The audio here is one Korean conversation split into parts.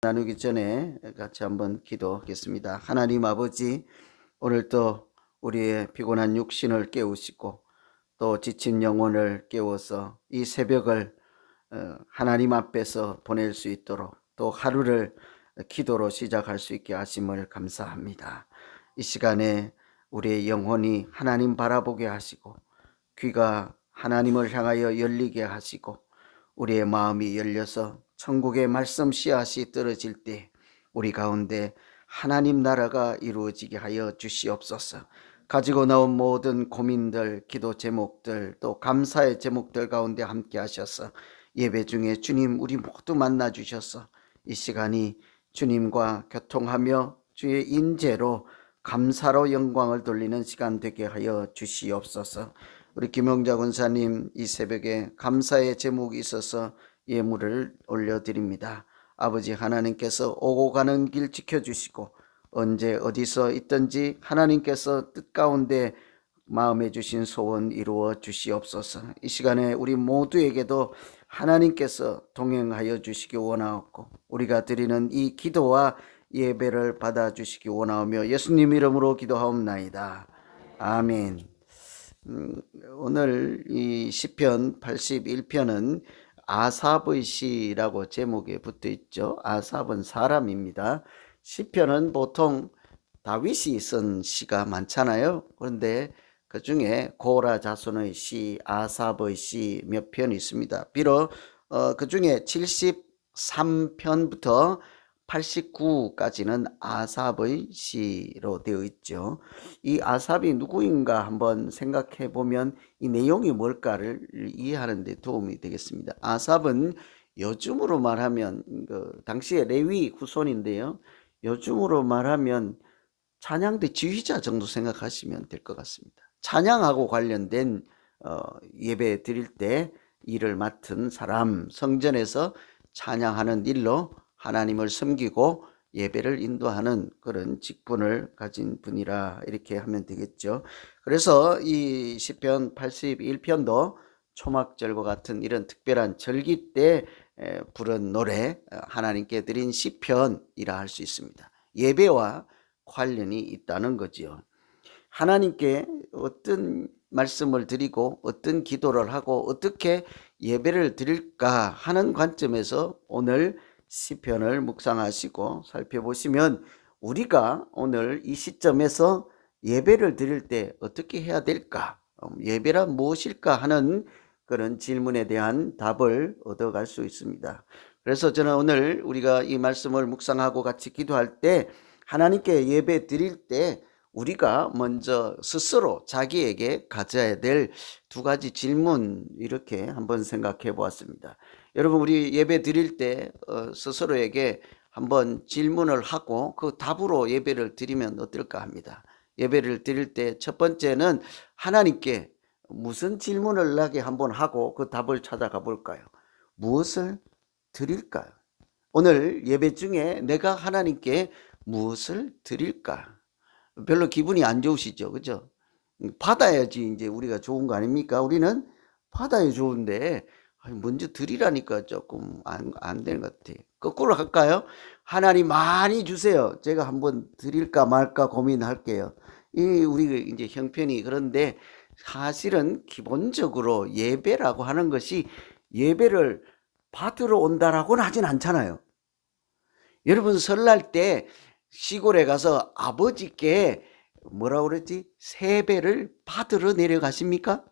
나누기 전에 같이 한번 기도하겠습니다. 하나님 아버지, 오늘도 우리의 피곤한 육신을 깨우시고 또 지친 영혼을 깨워서 이 새벽을 하나님 앞에서 보낼 수 있도록, 또 하루를 기도로 시작할 수 있게 하심을 감사합니다. 이 시간에 우리의 영혼이 하나님 바라보게 하시고, 귀가 하나님을 향하여 열리게 하시고, 우리의 마음이 열려서 천국의 말씀 씨앗이 떨어질 때 우리 가운데 하나님 나라가 이루어지게 하여 주시옵소서. 가지고 나온 모든 고민들, 기도 제목들, 또 감사의 제목들 가운데 함께 하셔서 예배 중에 주님 우리 모두 만나 주셔서 이 시간이 주님과 교통하며 주의 인재로 감사로 영광을 돌리는 시간 되게 하여 주시옵소서. 우리 김영자 권사님, 이 새벽에 감사의 제목이 있어서 예물을 올려드립니다. 아버지 하나님께서 오고 가는 길 지켜주시고 언제 어디서 있든지 하나님께서 뜻 가운데 마음에 주신 소원 이루어 주시옵소서. 이 시간에 우리 모두에게도 하나님께서 동행하여 주시기 원하옵고, 우리가 드리는 이 기도와 예배를 받아 주시기 원하오며 예수님 이름으로 기도하옵나이다. 아멘. 오늘 이 시편 81편은 아삽의 시라고 제목에 붙어 있죠. 아삽은 사람입니다. 시편은 보통 다윗이 쓴 시가 많잖아요. 그런데 그 중에 고라 자손의 시, 아삽의 시 몇 편이 있습니다. 비록 그 중에 73편부터 89까지는 아삽의 시로 되어 있죠. 이 아삽이 누구인가 한번 생각해 보면 이 내용이 뭘까를 이해하는 데 도움이 되겠습니다. 아삽은 요즘으로 말하면 그 당시에 레위 후손인데요. 요즘으로 말하면 찬양대 지휘자 정도 생각하시면 될 것 같습니다. 찬양하고 관련된 예배 드릴 때 일을 맡은 사람, 성전에서 찬양하는 일로 하나님을 섬기고 예배를 인도하는 그런 직분을 가진 분이라 이렇게 하면 되겠죠. 그래서 이 시편 81편도 초막절과 같은 이런 특별한 절기 때 부른 노래, 하나님께 드린 시편이라 할 수 있습니다. 예배와 관련이 있다는 거지요. 하나님께 어떤 말씀을 드리고 어떤 기도를 하고 어떻게 예배를 드릴까 하는 관점에서 오늘 시편을 묵상하시고 살펴보시면, 우리가 오늘 이 시점에서 예배를 드릴 때 어떻게 해야 될까, 예배란 무엇일까 하는 그런 질문에 대한 답을 얻어갈 수 있습니다. 그래서 저는 오늘 우리가 이 말씀을 묵상하고 같이 기도할 때, 하나님께 예배 드릴 때 우리가 먼저 스스로 자기에게 가져야 될 두 가지 질문, 이렇게 한번 생각해 보았습니다. 여러분, 우리 예배 드릴 때 스스로에게 한번 질문을 하고 그 답으로 예배를 드리면 어떨까 합니다. 예배를 드릴 때 첫 번째는 하나님께 무슨 질문을 하게 한번 하고 그 답을 찾아가 볼까요? 무엇을 드릴까요? 오늘 예배 중에 내가 하나님께 무엇을 드릴까? 별로 기분이 안 좋으시죠, 그죠? 받아야지 이제 우리가 좋은 거 아닙니까? 우리는 받아야 좋은데 먼저 드리라니까 조금 안 되는 것 같아요. 거꾸로 할까요? 하나님 많이 주세요. 제가 한번 드릴까 말까 고민할게요. 이 우리 이제 형편이 그런데, 사실은 기본적으로 예배라고 하는 것이 예배를 받으러 온다라고는 하진 않잖아요. 여러분, 설날 때 시골에 가서 아버지께 뭐라 그랬지? 세배를 받으러 내려가십니까?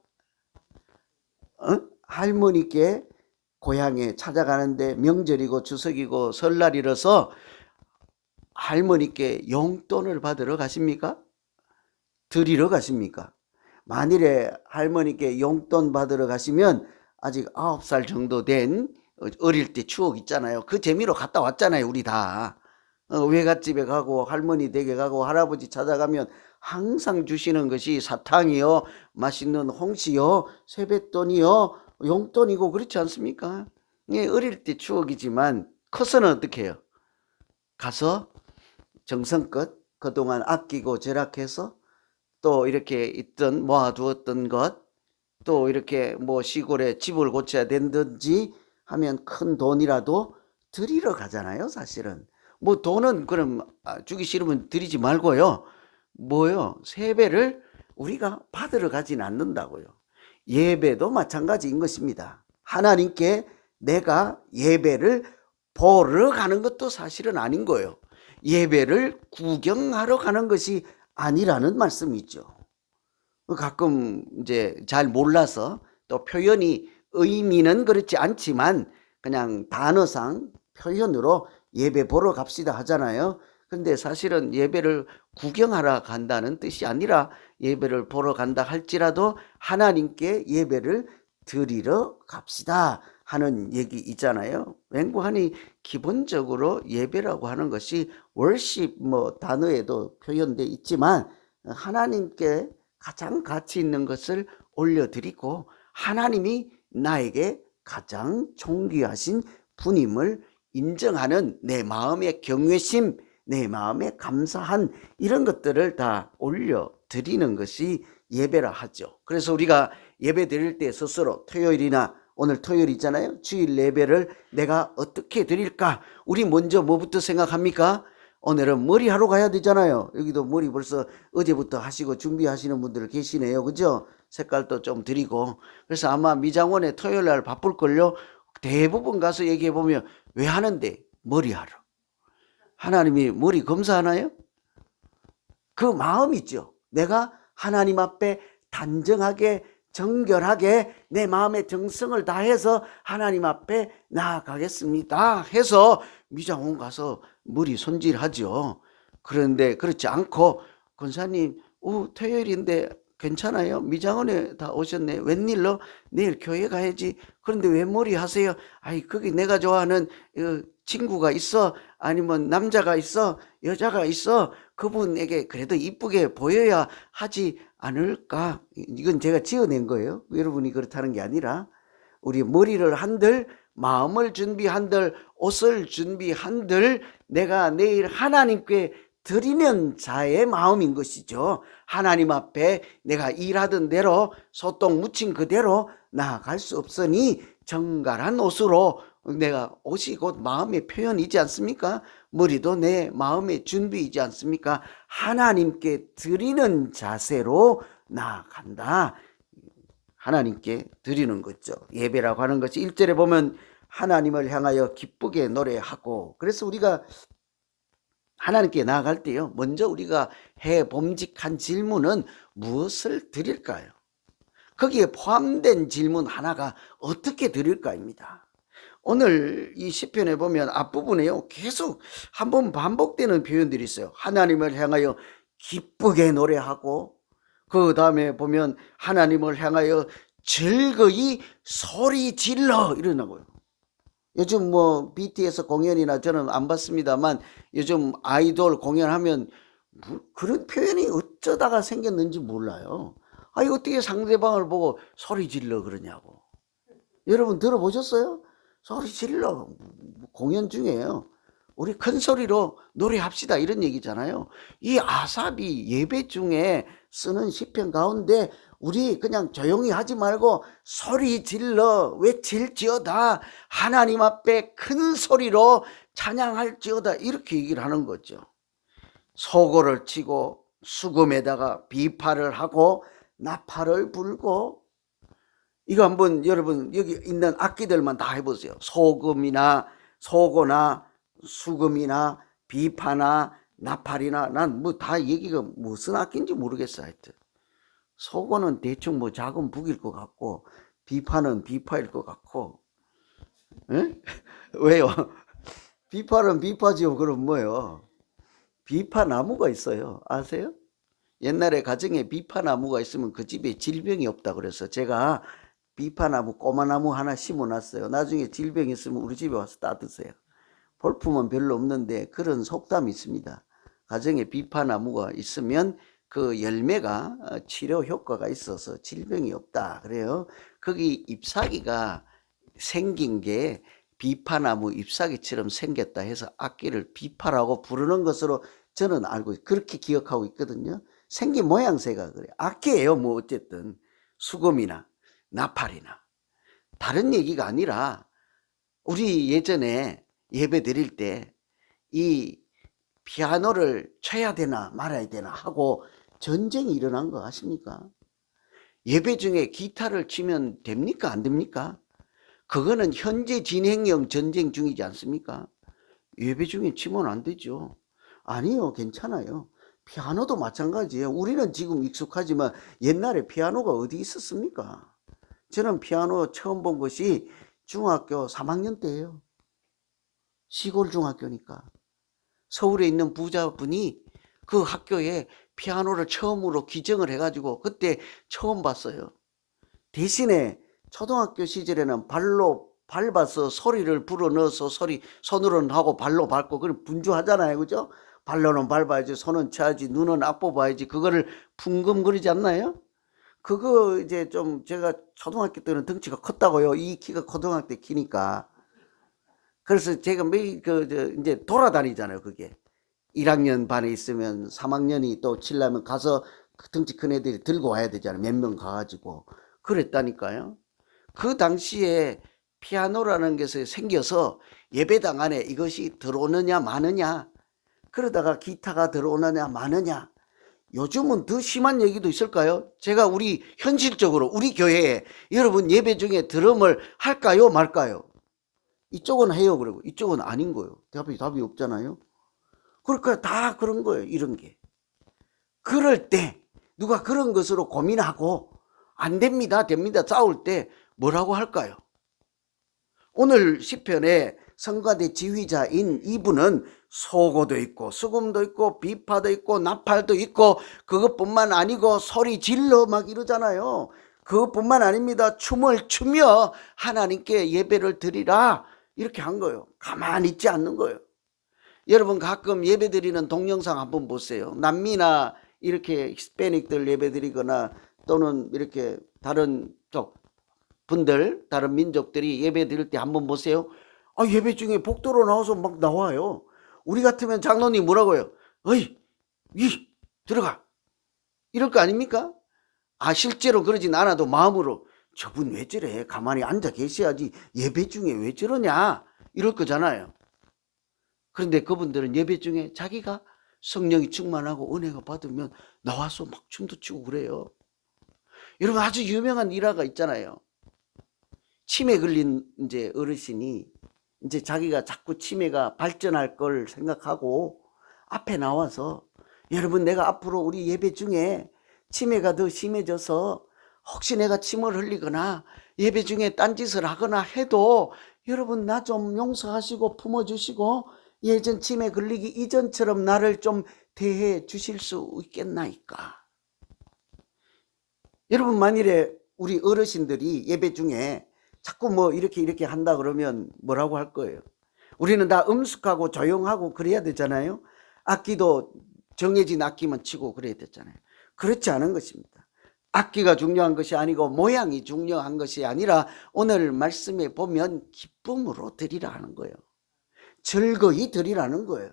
할머니께 고향에 찾아가는데 명절이고 추석이고 설날이라서 할머니께 용돈을 받으러 가십니까? 드리러 가십니까? 만일에 할머니께 용돈 받으러 가시면 아직 9살 정도 된 어릴 때 추억 있잖아요. 그 재미로 갔다 왔잖아요, 우리 다. 외갓집에 가고 할머니 댁에 가고 할아버지 찾아가면 항상 주시는 것이 사탕이요, 맛있는 홍시요, 세뱃돈이요, 용돈이고 그렇지 않습니까? 이게 어릴 때 추억이지만 커서는 어떻게 해요? 가서 정성껏 그동안 아끼고 절약해서 또 이렇게 있던 모아두었던 것, 또 이렇게 뭐 시골에 집을 고쳐야 된든지 하면 큰 돈이라도 드리러 가잖아요, 사실은. 뭐 돈은 그럼 주기 싫으면 드리지 말고요. 뭐요? 세배를 우리가 받으러 가진 않는다고요. 예배도 마찬가지인 것입니다. 하나님께 내가 예배를 보러 가는 것도 사실은 아닌 거예요. 예배를 구경하러 가는 것이 아니라는 말씀이죠. 가끔 이제 잘 몰라서 또 표현이 의미는 그렇지 않지만 그냥 단어상 표현으로 예배 보러 갑시다 하잖아요. 근데 사실은 예배를 구경하러 간다는 뜻이 아니라 예배를 보러 간다 할지라도 하나님께 예배를 드리러 갑시다 하는 얘기 있잖아요. 맹구하니 기본적으로 예배라고 하는 것이 월십 뭐 단어에도 표현돼 있지만 하나님께 가장 가치 있는 것을 올려드리고 하나님이 나에게 가장 존귀하신 분임을 인정하는 내 마음의 경외심, 내 마음의 감사한 이런 것들을 다 올려드리는 것이 예배라 하죠. 그래서 우리가 예배 드릴 때 스스로 토요일이나 오늘 토요일이잖아요. 주일 예배를 내가 어떻게 드릴까? 우리 먼저 뭐부터 생각합니까? 오늘은 머리 하러 가야 되잖아요. 여기도 머리 벌써 어제부터 하시고 준비하시는 분들 계시네요. 그죠? 색깔도 좀 드리고. 그래서 아마 미장원에 토요일 날 바쁠걸요. 대부분 가서 얘기해 보면 왜 하는데? 머리 하러. 하나님이 머리 검사하나요? 그 마음 있죠. 내가 하나님 앞에 단정하게 정결하게 내 마음의 정성을 다해서 하나님 앞에 나아가겠습니다 해서 미장원 가서 머리 손질하죠. 그런데 그렇지 않고 권사님 토요일인데 괜찮아요? 미장원에 다 오셨네. 웬일로? 내일 교회 가야지. 그런데 왜 머리 하세요? 아이 거기 내가 좋아하는 친구가 있어. 아니면 남자가 있어. 여자가 있어. 그분에게 그래도 이쁘게 보여야 하지 않을까? 이건 제가 지어낸 거예요. 여러분이 그렇다는 게 아니라 우리 머리를 한들 마음을 준비한들 옷을 준비한들 내가 내일 하나님께 드리는 자의 마음인 것이죠. 하나님 앞에 내가 일하던 대로 소똥 묻힌 그대로 나아갈 수 없으니 정갈한 옷으로 내가 옷이 곧 마음의 표현이지 않습니까? 머리도 내 마음의 준비이지 않습니까? 하나님께 드리는 자세로 나아간다. 하나님께 드리는 거죠. 예배라고 하는 것이 1절에 보면 하나님을 향하여 기쁘게 노래하고, 그래서 우리가 하나님께 나아갈 때요, 먼저 우리가 해 봄직한 질문은 무엇을 드릴까요? 거기에 포함된 질문 하나가 어떻게 드릴까입니다. 오늘 이 시편에 보면 앞부분에요, 계속 한번 반복되는 표현들이 있어요. 하나님을 향하여 기쁘게 노래하고, 그 다음에 보면 하나님을 향하여 즐거이 소리 질러 이러나고요. 요즘 뭐 BTS 공연이나 저는 안 봤습니다만 요즘 아이돌 공연하면 그런 표현이 어쩌다가 생겼는지 몰라요. 아니 어떻게 상대방을 보고 소리 질러 그러냐고. 여러분 들어보셨어요? 소리 질러. 공연 중에요. 우리 큰 소리로 노래합시다 이런 얘기잖아요. 이 아삽이 예배 중에 쓰는 시편 가운데 우리 그냥 조용히 하지 말고 소리 질러 외칠지어다, 하나님 앞에 큰 소리로 찬양할지어다, 이렇게 얘기를 하는 거죠. 소고를 치고 수금에다가 비파를 하고 나팔을 불고, 이거 한번 여러분 여기 있는 악기들만 다 해보세요. 소금이나 소고나 수금이나 비파나 나팔이나, 난 뭐 다 얘기가 무슨 악기인지 모르겠어. 하여튼 소고는 대충 뭐 작은 북일 것 같고 비파는 비파일 것 같고. 에? 왜요? 비파는 비파지요. 그럼 뭐요? 비파 나무가 있어요. 아세요? 옛날에 가정에 비파 나무가 있으면 그 집에 질병이 없다 그래서 제가 비파나무 꼬마나무 하나 심어놨어요. 나중에 질병 있으면 우리 집에 와서 따드세요. 볼품은 별로 없는데 그런 속담이 있습니다. 가정에 비파나무가 있으면 그 열매가 치료 효과가 있어서 질병이 없다 그래요. 거기 잎사귀가 생긴 게 비파나무 잎사귀처럼 생겼다 해서 악기를 비파라고 부르는 것으로 저는 알고 그렇게 기억하고 있거든요. 생긴 모양새가 그래. 악기예요. 뭐 어쨌든 수금이나 나팔이나 다른 얘기가 아니라 우리 예전에 예배 드릴 때 이 피아노를 쳐야 되나 말아야 되나 하고 전쟁이 일어난 거 아십니까? 예배 중에 기타를 치면 됩니까? 안 됩니까? 그거는 현재 진행형 전쟁 중이지 않습니까? 예배 중에 치면 안 되죠. 아니요, 괜찮아요. 피아노도 마찬가지예요. 우리는 지금 익숙하지만 옛날에 피아노가 어디 있었습니까? 저는 피아노 처음 본 것이 중학교 3학년 때예요. 시골 중학교니까. 서울에 있는 부자분이 그 학교에 피아노를 처음으로 기증을 해가지고 그때 처음 봤어요. 대신에 초등학교 시절에는 발로 밟아서 소리를 불어넣어서 손으로는 하고 발로 밟고 그럼 분주하잖아요. 그죠? 발로는 밟아야지, 손은 쳐야지, 눈은 앞보 봐야지. 그거를 풍금거리지 않나요? 그거 이제 좀 제가 초등학교 때는 덩치가 컸다고요. 이 키가 고등학교 때 키니까. 그래서 제가 매일 이제 돌아다니잖아요. 그게 1학년 반에 있으면 3학년이 또 치려면 가서 그 덩치 큰 애들이 들고 와야 되잖아요. 몇 명 가가지고 그랬다니까요. 그 당시에 피아노라는 것이 생겨서 예배당 안에 이것이 들어오느냐 마느냐, 그러다가 기타가 들어오느냐 마느냐. 요즘은 더 심한 얘기도 있을까요? 제가 우리 현실적으로 우리 교회에 여러분 예배 중에 드럼을 할까요 말까요? 이쪽은 해요 그러고 이쪽은 아닌 거예요. 답이 없잖아요. 그러니까 다 그런 거예요. 이런 게. 그럴 때 누가 그런 것으로 고민하고 안 됩니다 됩니다 싸울 때 뭐라고 할까요? 오늘 시편의 성가대 지휘자인 이분은 소고도 있고 수금도 있고 비파도 있고 나팔도 있고 그것뿐만 아니고 소리 질러 막 이러잖아요. 그것뿐만 아닙니다. 춤을 추며 하나님께 예배를 드리라 이렇게 한 거예요. 가만히 있지 않는 거예요. 여러분 가끔 예배 드리는 동영상 한번 보세요. 남미나 이렇게 히스패닉들 예배 드리거나 또는 이렇게 다른 쪽 분들 다른 민족들이 예배 드릴 때 한번 보세요. 예배 중에 복도로 나와서 막 나와요. 우리 같으면 장로님 뭐라고요? 어이 이 들어가 이럴 거 아닙니까? 실제로 그러진 않아도 마음으로 저분 왜 저래 가만히 앉아 계셔야지 예배 중에 왜 저러냐 이럴 거잖아요. 그런데 그분들은 예배 중에 자기가 성령이 충만하고 은혜가 받으면 나와서 막 춤도 추고 그래요. 여러분 아주 유명한 일화가 있잖아요. 치매 걸린 이제 어르신이 이제 자기가 자꾸 치매가 발전할 걸 생각하고 앞에 나와서 여러분 내가 앞으로 우리 예배 중에 치매가 더 심해져서 혹시 내가 침을 흘리거나 예배 중에 딴짓을 하거나 해도 여러분 나 좀 용서하시고 품어주시고 예전 치매 걸리기 이전처럼 나를 좀 대해 주실 수 있겠나이까. 여러분 만일에 우리 어르신들이 예배 중에 자꾸 뭐 이렇게 한다 그러면 뭐라고 할 거예요? 우리는 다 음숙하고 조용하고 그래야 되잖아요. 악기도 정해진 악기만 치고 그래야 되잖아요. 그렇지 않은 것입니다. 악기가 중요한 것이 아니고 모양이 중요한 것이 아니라 오늘 말씀에 보면 기쁨으로 드리라 하는 거예요. 즐거이 드리라는 거예요.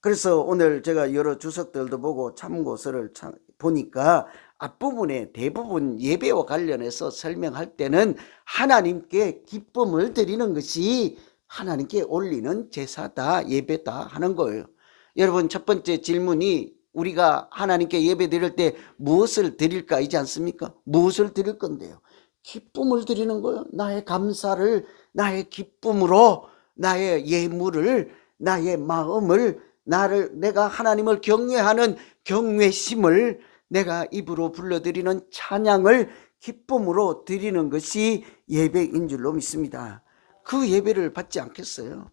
그래서 오늘 제가 여러 주석들도 보고 참고서를 보니까 앞부분에 대부분 예배와 관련해서 설명할 때는 하나님께 기쁨을 드리는 것이 하나님께 올리는 제사다 예배다 하는 거예요. 여러분 첫 번째 질문이 우리가 하나님께 예배 드릴 때 무엇을 드릴까이지 않습니까? 무엇을 드릴 건데요? 기쁨을 드리는 거예요. 나의 감사를 나의 기쁨으로 나의 예물을 나의 마음을 내가 하나님을 경외하는 경외심을 내가 입으로 불러드리는 찬양을 기쁨으로 드리는 것이 예배인 줄로 믿습니다. 그 예배를 받지 않겠어요?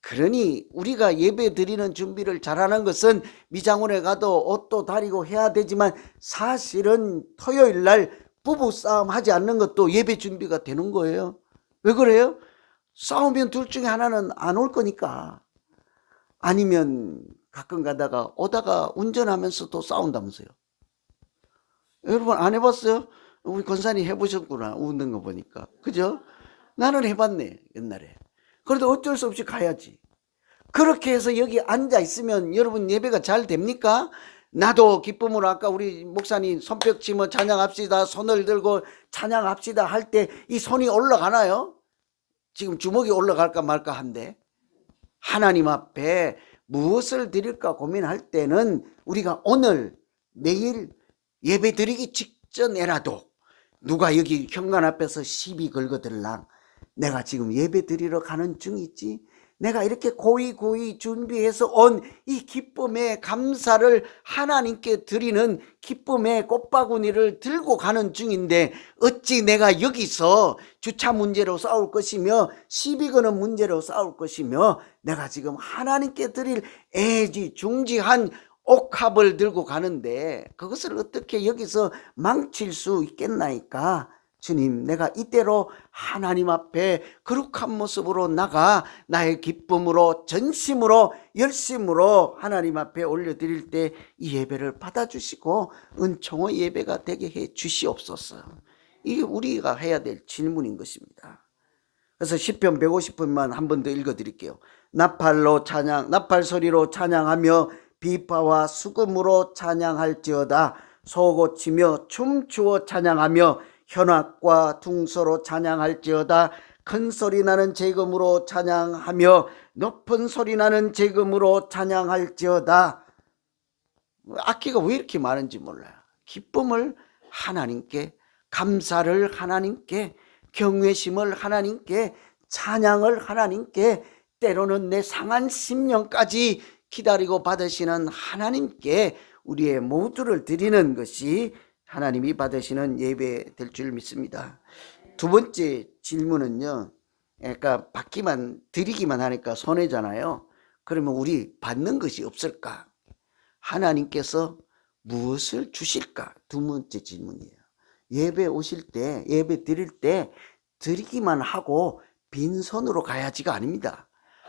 그러니 우리가 예배 드리는 준비를 잘하는 것은 미장원에 가도 옷도 다리고 해야 되지만 사실은 토요일 날 부부싸움 하지 않는 것도 예배 준비가 되는 거예요. 왜 그래요? 싸우면 둘 중에 하나는 안 올 거니까. 아니면 가끔 가다가 오다가 운전하면서 또 싸운다면서요. 여러분 안 해봤어요? 우리 권사님 해보셨구나. 웃는 거 보니까. 그죠? 나는 해봤네 옛날에. 그래도 어쩔 수 없이 가야지. 그렇게 해서 여기 앉아 있으면 여러분 예배가 잘 됩니까? 나도 기쁨으로 아까 우리 목사님 손뼉 치며 찬양합시다 손을 들고 찬양합시다 할 때 이 손이 올라가나요? 지금 주먹이 올라갈까 말까 한데 하나님 앞에 무엇을 드릴까 고민할 때는 우리가 오늘 내일 예배 드리기 직전에라도 누가 여기 현관 앞에서 시비 걸거들랑 내가 지금 예배 드리러 가는 중이지, 내가 이렇게 고이 준비해서 온 이 기쁨의 감사를 하나님께 드리는 기쁨의 꽃바구니를 들고 가는 중인데 어찌 내가 여기서 주차 문제로 싸울 것이며 시비 거는 문제로 싸울 것이며 내가 지금 하나님께 드릴 애지중지한 옥합을 들고 가는데 그것을 어떻게 여기서 망칠 수 있겠나이까? 주님, 내가 이대로 하나님 앞에 거룩한 모습으로 나가 나의 기쁨으로 전심으로 열심으로 하나님 앞에 올려드릴 때 이 예배를 받아주시고 은총의 예배가 되게 해 주시옵소서. 이게 우리가 해야 될 질문인 것입니다. 그래서 시편 150편만 한 번 더 읽어드릴게요. 나팔 소리로 찬양하며 비파와 수금으로 찬양할지어다. 소고치며 춤추어 찬양하며 현악과 둥소로 찬양할지어다. 큰 소리 나는 재금으로 찬양하며 높은 소리 나는 재금으로 찬양할지어다. 악기가 왜 이렇게 많은지 몰라요. 기쁨을 하나님께, 감사를 하나님께, 경외심을 하나님께, 찬양을 하나님께, 때로는 내 상한 심령까지 기다리고 받으시는 하나님께 우리의 모두를 드리는 것이 하나님이 받으시는 예배 될 줄 믿습니다. 두 번째 질문은요, 그러니까 드리기만 하니까 손해잖아요. 그러면 우리 받는 것이 없을까? 하나님께서 무엇을 주실까? 두 번째 질문이에요. 예배 오실 때, 예배 드릴 때 드리기만 하고 빈손으로 가야지가 아닙니다.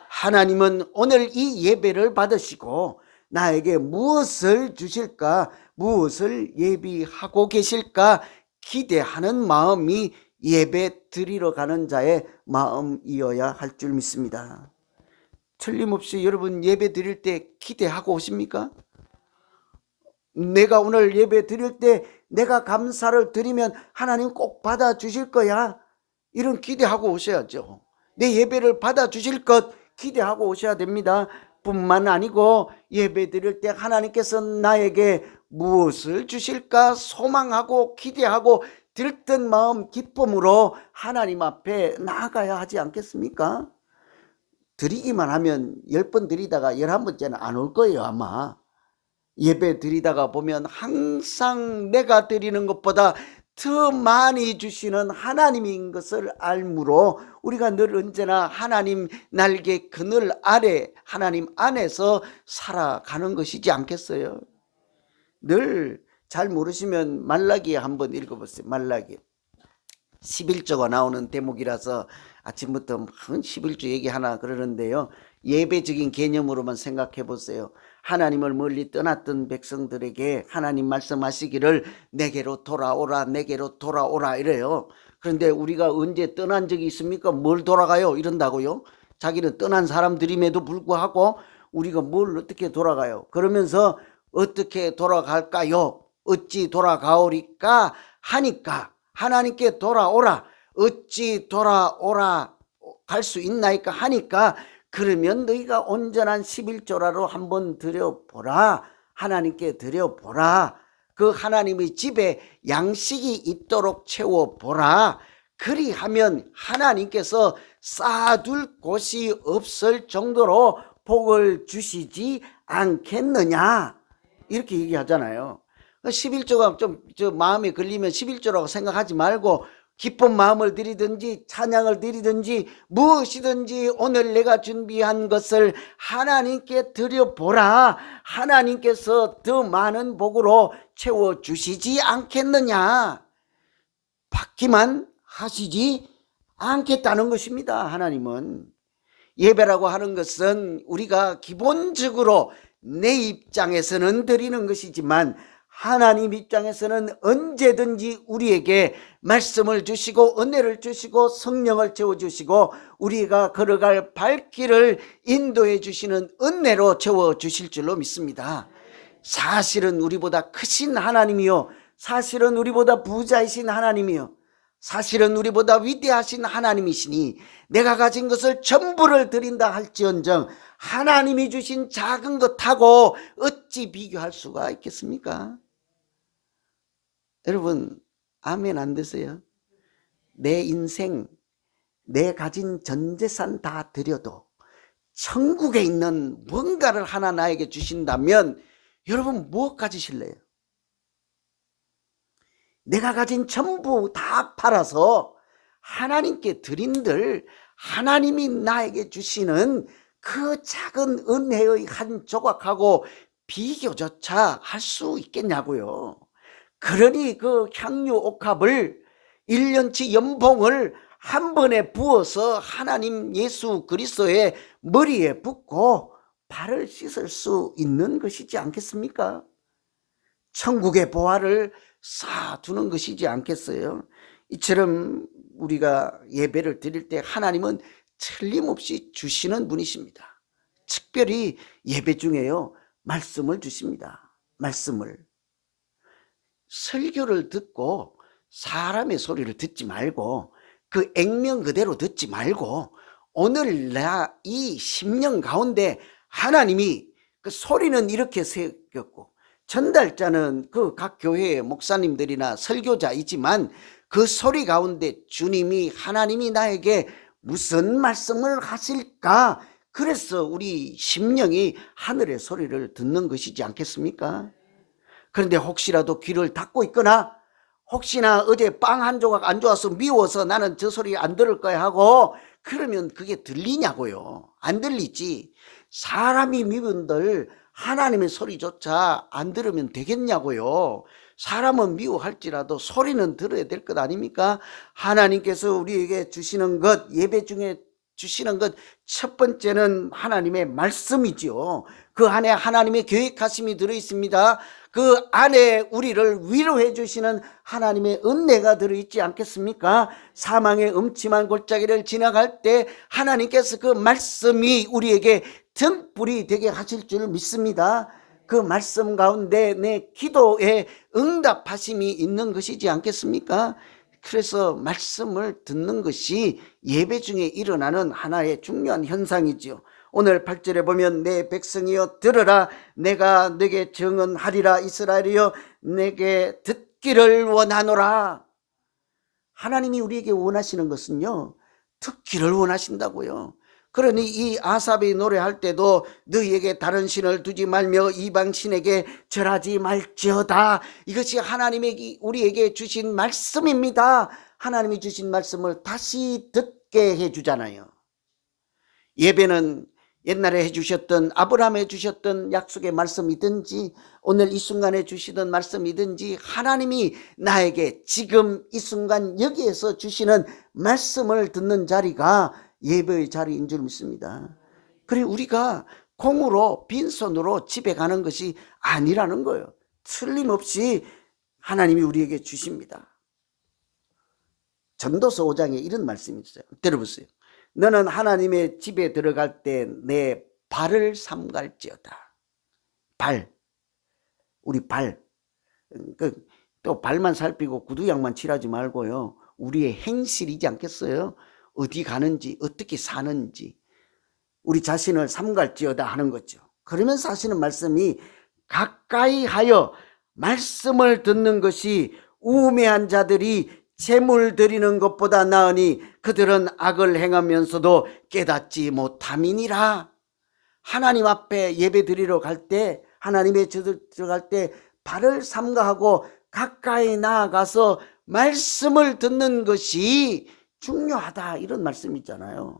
하나님은 오늘 이 예배를 받으시고 나에게 무엇을 주실까, 무엇을 예비하고 계실까 기대하는 마음이 예배 드리러 가는 자의 마음이어야 할 줄 믿습니다. 틀림없이 여러분 예배 드릴 때 기대하고 오십니까? 내가 오늘 예배 드릴 때 내가 감사를 드리면 하나님 꼭 받아주실 거야, 이런 기대하고 오셔야죠. 내 예배를 받아주실 것 기대하고 오셔야 됩니다. 뿐만 아니고 예배 드릴 때 하나님께서 나에게 무엇을 주실까 소망하고 기대하고 들뜬 마음 기쁨으로 하나님 앞에 나아가야 하지 않겠습니까? 드리기만 하면 10번 드리다가 11번째는 안 올 거예요 아마. 예배 드리다가 보면 항상 내가 드리는 것보다 더 많이 주시는 하나님인 것을 알므로 우리가 늘 언제나 하나님 날개 그늘 아래 하나님 안에서 살아가는 것이지 않겠어요? 늘 잘 모르시면 말라기 한번 읽어보세요. 말라기 11조가 나오는 대목이라서 아침부터 11조 얘기하나 그러는데요, 예배적인 개념으로만 생각해 보세요. 하나님을 멀리 떠났던 백성들에게 하나님 말씀하시기를 내게로 돌아오라, 내게로 돌아오라 이래요. 그런데 우리가 언제 떠난 적이 있습니까? 뭘 돌아가요? 이런다고요. 자기는 떠난 사람들임에도 불구하고 우리가 뭘 어떻게 돌아가요? 그러면서 어떻게 돌아갈까요? 어찌 돌아가오리까 하니까 하나님께 돌아오라, 어찌 돌아오라 갈 수 있나이까 하니까 그러면 너희가 온전한 11조라로 한번 드려보라, 하나님께 드려보라, 그 하나님의 집에 양식이 있도록 채워보라. 그리하면 하나님께서 쌓아둘 곳이 없을 정도로 복을 주시지 않겠느냐, 이렇게 얘기하잖아요. 11조가 좀 마음에 걸리면 11조라고 생각하지 말고 기쁜 마음을 드리든지 찬양을 드리든지 무엇이든지 오늘 내가 준비한 것을 하나님께 드려보라. 하나님께서 더 많은 복으로 채워주시지 않겠느냐. 받기만 하시지 않겠다는 것입니다. 하나님은 예배라고 하는 것은 우리가 기본적으로 내 입장에서는 드리는 것이지만 하나님 입장에서는 언제든지 우리에게 말씀을 주시고 은혜를 주시고 성령을 채워주시고 우리가 걸어갈 발길을 인도해 주시는 은혜로 채워주실 줄로 믿습니다. 사실은 우리보다 크신 하나님이요, 사실은 우리보다 부자이신 하나님이요, 사실은 우리보다 위대하신 하나님이시니 내가 가진 것을 전부를 드린다 할지언정 하나님이 주신 작은 것하고 어찌 비교할 수가 있겠습니까? 여러분 아멘 안 되세요? 내 인생 내 가진 전 재산 다 드려도 천국에 있는 뭔가를 하나 나에게 주신다면 여러분 무엇 가지실래요? 내가 가진 전부 다 팔아서 하나님께 드린들 하나님이 나에게 주시는 그 작은 은혜의 한 조각하고 비교조차 할 수 있겠냐고요. 그러니 그 향유 옥합을 1년치 연봉을 한 번에 부어서 하나님 예수 그리스도의 머리에 붓고 발을 씻을 수 있는 것이지 않겠습니까? 천국의 보화를 쌓아두는 것이지 않겠어요? 이처럼 우리가 예배를 드릴 때 하나님은 틀림없이 주시는 분이십니다. 특별히 예배 중에요 말씀을 주십니다. 말씀을. 설교를 듣고 사람의 소리를 듣지 말고 그 액면 그대로 듣지 말고 오늘 나 이 10년 가운데 하나님이 그 소리는 이렇게 새겼고 전달자는 그 각 교회의 목사님들이나 설교자이지만 그 소리 가운데 주님이 하나님이 나에게 무슨 말씀을 하실까? 그래서 우리 심령이 하늘의 소리를 듣는 것이지 않겠습니까? 그런데 혹시라도 귀를 닫고 있거나 혹시나 어제 빵 한 조각 안 좋아서 미워서 나는 저 소리 안 들을 거야 하고 그러면 그게 들리냐고요? 안 들리지. 사람이 미운들 하나님의 소리조차 안 들으면 되겠냐고요. 사람은 미워할지라도 소리는 들어야 될 것 아닙니까? 하나님께서 우리에게 주시는 것, 예배 중에 주시는 것 첫 번째는 하나님의 말씀이죠. 그 안에 하나님의 계획하심이 들어있습니다. 그 안에 우리를 위로해 주시는 하나님의 은혜가 들어있지 않겠습니까? 사망의 음침한 골짜기를 지나갈 때 하나님께서 그 말씀이 우리에게 등불이 되게 하실 줄 믿습니다. 그 말씀 가운데 내 기도에 응답하심이 있는 것이지 않겠습니까? 그래서 말씀을 듣는 것이 예배 중에 일어나는 하나의 중요한 현상이지요. 오늘 8절에 보면 내 백성이여 들으라 내가 네게 증언하리라 이스라엘이여 내게 듣기를 원하노라. 하나님이 우리에게 원하시는 것은요 듣기를 원하신다고요. 그러니 이 아삽이 노래할 때도 너희에게 다른 신을 두지 말며 이방 신에게 절하지 말지어다. 이것이 하나님이 우리에게 주신 말씀입니다. 하나님이 주신 말씀을 다시 듣게 해주잖아요. 예배는 옛날에 해주셨던 아브라함에 주셨던 약속의 말씀이든지 오늘 이 순간에 주시던 말씀이든지 하나님이 나에게 지금 이 순간 여기에서 주시는 말씀을 듣는 자리가 예배의 자리인 줄 믿습니다. 그리고 우리가 공으로 빈손으로 집에 가는 것이 아니라는 거예요. 틀림없이 하나님이 우리에게 주십니다. 전도서 5장에 이런 말씀이 있어요. 들어보세요. 너는 하나님의 집에 들어갈 때 내 발을 삼갈지어다. 발, 우리 발. 또 발만 살피고 구두양만 칠하지 말고요. 우리의 행실이지 않겠어요? 어디 가는지 어떻게 사는지 우리 자신을 삼갈지어다 하는 거죠. 그러면서 하시는 말씀이 가까이 하여 말씀을 듣는 것이 우매한 자들이 재물 드리는 것보다 나으니 그들은 악을 행하면서도 깨닫지 못함이니라. 하나님 앞에 예배 드리러 갈 때 하나님의 들어갈 때 발을 삼가하고 가까이 나아가서 말씀을 듣는 것이 중요하다 이런 말씀 있잖아요.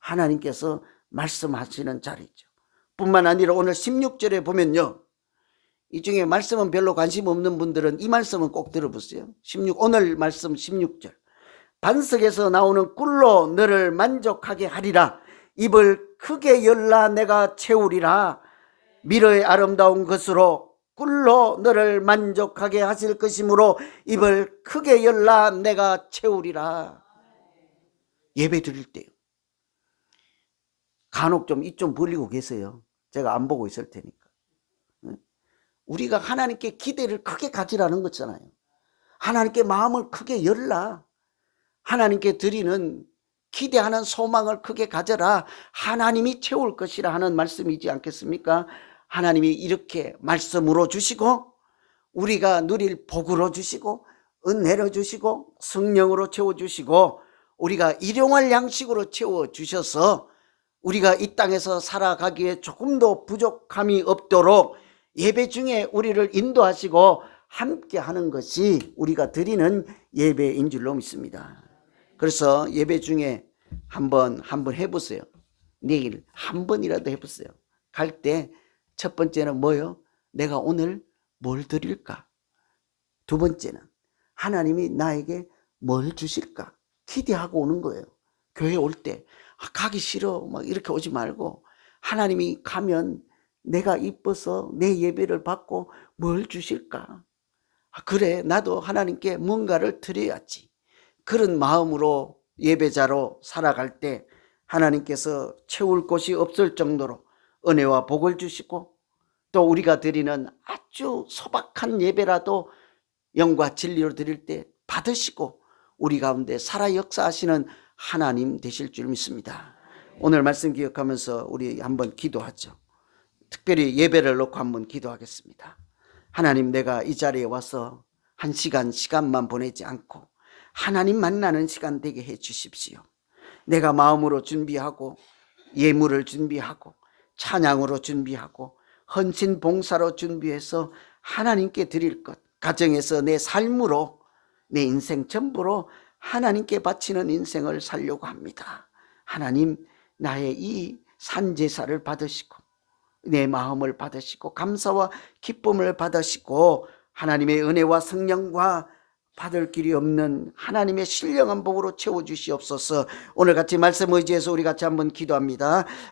하나님께서 말씀하시는 자리죠. 뿐만 아니라 오늘 16절에 보면요. 이 중에 말씀은 별로 관심 없는 분들은 이 말씀은 꼭 들어보세요. 오늘 말씀 16절. 반석에서 나오는 꿀로 너를 만족하게 하리라. 입을 크게 열라 내가 채우리라. 미러의 아름다운 것으로 꿀로 너를 만족하게 하실 것이므로 입을 크게 열라 내가 채우리라. 예배 드릴 때요. 간혹 좀 입 좀 벌리고 계세요. 제가 안 보고 있을 테니까. 우리가 하나님께 기대를 크게 가지라는 거잖아요. 하나님께 마음을 크게 열라. 하나님께 드리는 기대하는 소망을 크게 가져라. 하나님이 채울 것이라 하는 말씀이지 않겠습니까? 하나님이 이렇게 말씀으로 주시고 우리가 누릴 복으로 주시고 은혜로 주시고 성령으로 채워주시고 우리가 일용할 양식으로 채워주셔서 우리가 이 땅에서 살아가기에 조금도 부족함이 없도록 예배 중에 우리를 인도하시고 함께 하는 것이 우리가 드리는 예배인 줄로 믿습니다. 그래서 예배 중에 한번 해보세요. 내일 한 번이라도 해보세요. 갈 때 첫 번째는 뭐요? 내가 오늘 뭘 드릴까? 두 번째는 하나님이 나에게 뭘 주실까? 기대하고 오는 거예요. 교회 올 때 가기 싫어 막 이렇게 오지 말고 하나님이 가면 내가 이뻐서 내 예배를 받고 뭘 주실까? 그래 나도 하나님께 뭔가를 드려야지. 그런 마음으로 예배자로 살아갈 때 하나님께서 채울 곳이 없을 정도로 은혜와 복을 주시고 또 우리가 드리는 아주 소박한 예배라도 영과 진리로 드릴 때 받으시고 우리 가운데 살아 역사하시는 하나님 되실 줄 믿습니다. 오늘 말씀 기억하면서 우리 한번 기도하죠. 특별히 예배를 놓고 한번 기도하겠습니다. 하나님, 내가 이 자리에 와서 한 시간만 보내지 않고 하나님 만나는 시간 되게 해 주십시오. 내가 마음으로 준비하고 예물을 준비하고 찬양으로 준비하고 헌신 봉사로 준비해서 하나님께 드릴 것, 가정에서 내 삶으로 내 인생 전부로 하나님께 바치는 인생을 살려고 합니다. 하나님, 나의 이 산제사를 받으시고 내 마음을 받으시고 감사와 기쁨을 받으시고 하나님의 은혜와 성령과 받을 길이 없는 하나님의 신령한 복으로 채워주시옵소서. 오늘 같이 말씀 의지해서 우리 같이 한번 기도합니다.